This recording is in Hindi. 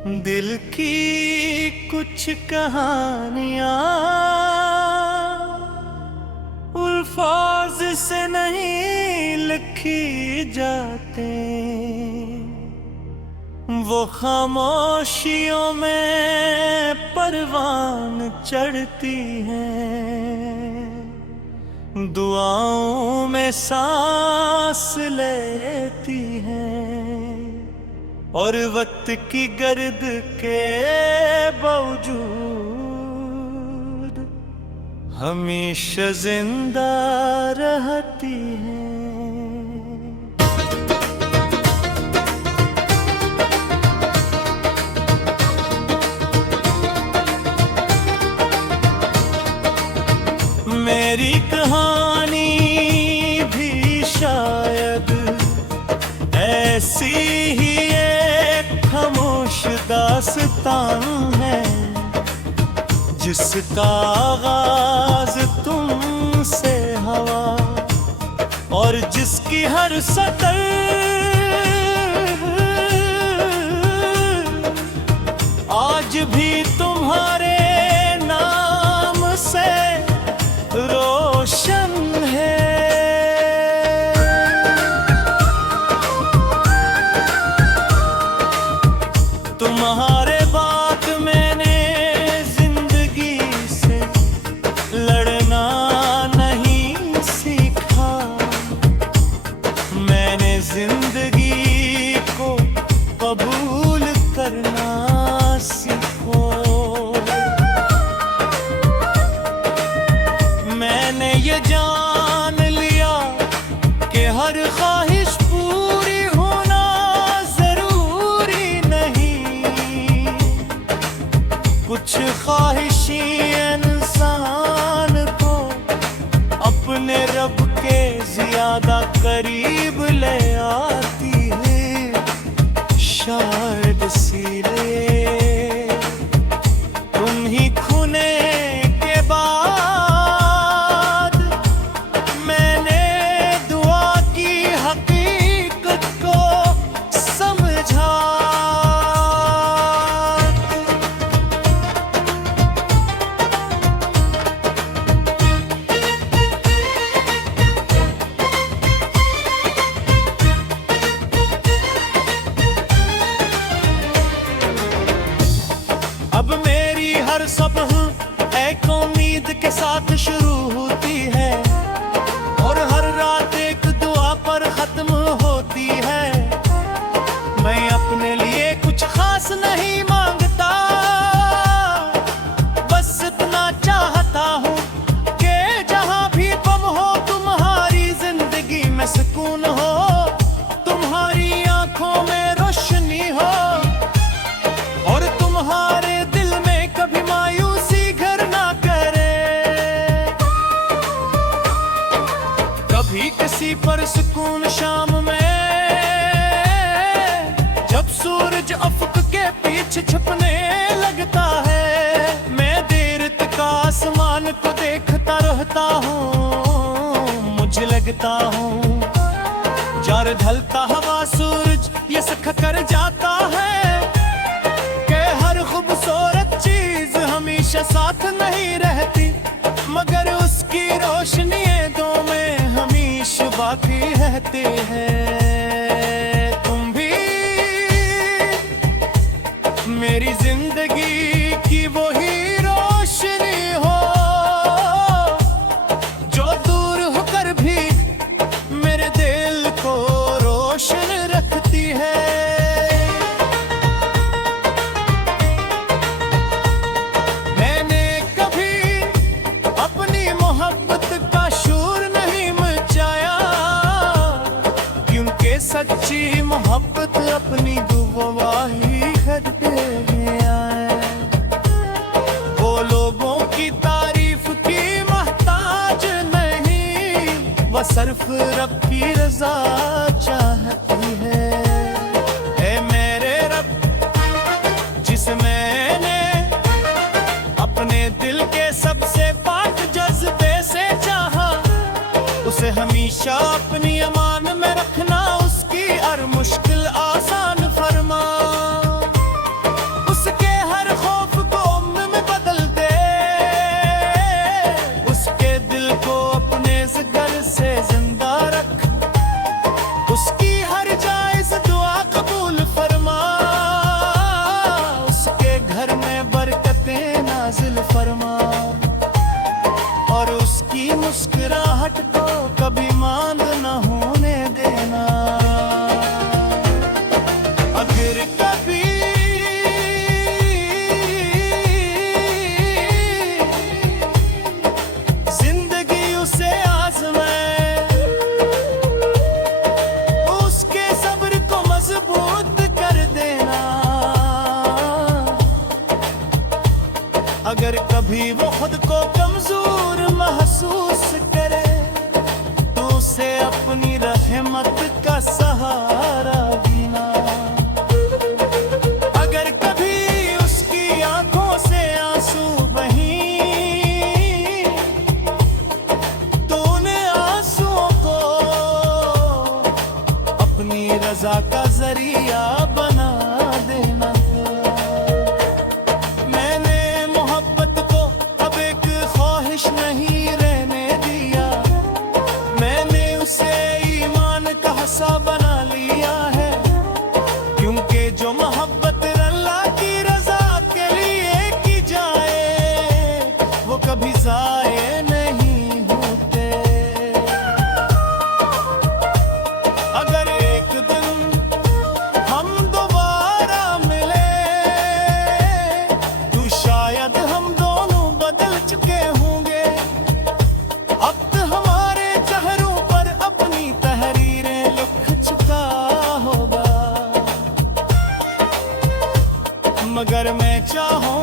दिल की कुछ कहानियां अल्फाज से नहीं लिखी जाते, वो खामोशियों में परवान चढ़ती हैं, दुआओं में सांस लेती हैं और वक्त की गर्द के बावजूद हमेशा जिंदा रहती हैं। मेरी कहानी भी शायद ऐसी ही एक खामोश दास्तां है, जिसका आगाज तुमसे हवा और जिसकी हर सतर आज भी तुम्हारे नाम से रोशन है। तुम्हारे बाद मैंने जिंदगी से लड़ना नहीं सीखा, मैंने जिंदगी को कबूल करना सीखो। मैंने ये जान लिया कि हर ख्वाहिश पूरी होना जरूरी नहीं, कुछ ख्वाहिशी इंसान को अपने रब के ज्यादा करीब ले आती है, शायद इसीलिए तुम ही खुने के बाद मैंने दुआ की हकीकत को समझा। अब मेरी हर सुबह एक उम्मीद के साथ शुरू होती है और हर रात एक दुआ पर खत्म होती है। मैं अपने लिए कुछ खास नहीं मांगता, बस इतना चाहता हूँ कि जहाँ भी तुम हो तुम्हारी जिंदगी में सुकून हो, तुम्हारी आंखों में रोशनी हो और तुम्हारे दिल में कभी मायूसी घर ना करे। कभी किसी पर सुकून शाम में जब सूरज अफक के पीछे छुपने लगता है, मैं देर तक आसमान को देखता रहता हूँ। मुझे लगता हूँ जब ढलता हवा सूरज ये सख कर जाता है कि हर खूबसूरत चीज हमेशा साथ नहीं रहती, मगर उसकी रोशनी दो में हमेशा बाकी रहती है। तुम भी मेरी जिंदगी की वही रोशनी हो जो दूर होकर भी मेरे दिल को रोशन रखती है। मैंने कभी अपनी मोहब्बत का शोर नहीं मचाया, क्योंकि सच्ची मोहब्बत अपनी गवाही करते है। वो लोगों की तारीफ की मोहताज नहीं, वो सिर्फ रब की रजा चाहती है। ऐ मेरे रब, जिस मैंने अपने दिल के सबसे पाक जज्बे से चाहा, उसे हमेशा अपनी अमान में रखना, उसकी हर मुश्किल आसान फरमा। मुस्कुराहट को कभी मांग न होने देना। अगर कभी जिंदगी उसे आज़माए, उसके सब्र को मजबूत कर देना। अगर कभी वो खुद को कमजोर महसूस करे तो उसे अपनी रहमत का सहारा देना। अगर कभी उसकी आंखों से आंसू बहीं तो उन आंसुओं को अपनी रजा का जरिया बना देना। नहीं रहने दिया, मैंने उसे ईमान का हिस्सा बना लिया है, क्योंकि जो मोहब्बत अल्लाह की रजा के लिए की जाए वो कभी ज़ाये नहीं होते। अगर एक दिन हम दोबारा मिले तो शायद हम दोनों बदल चुके होंगे। अब तो हमारे चेहरों पर अपनी तहरीरें लिख चुका होगा, मगर मैं चाहूं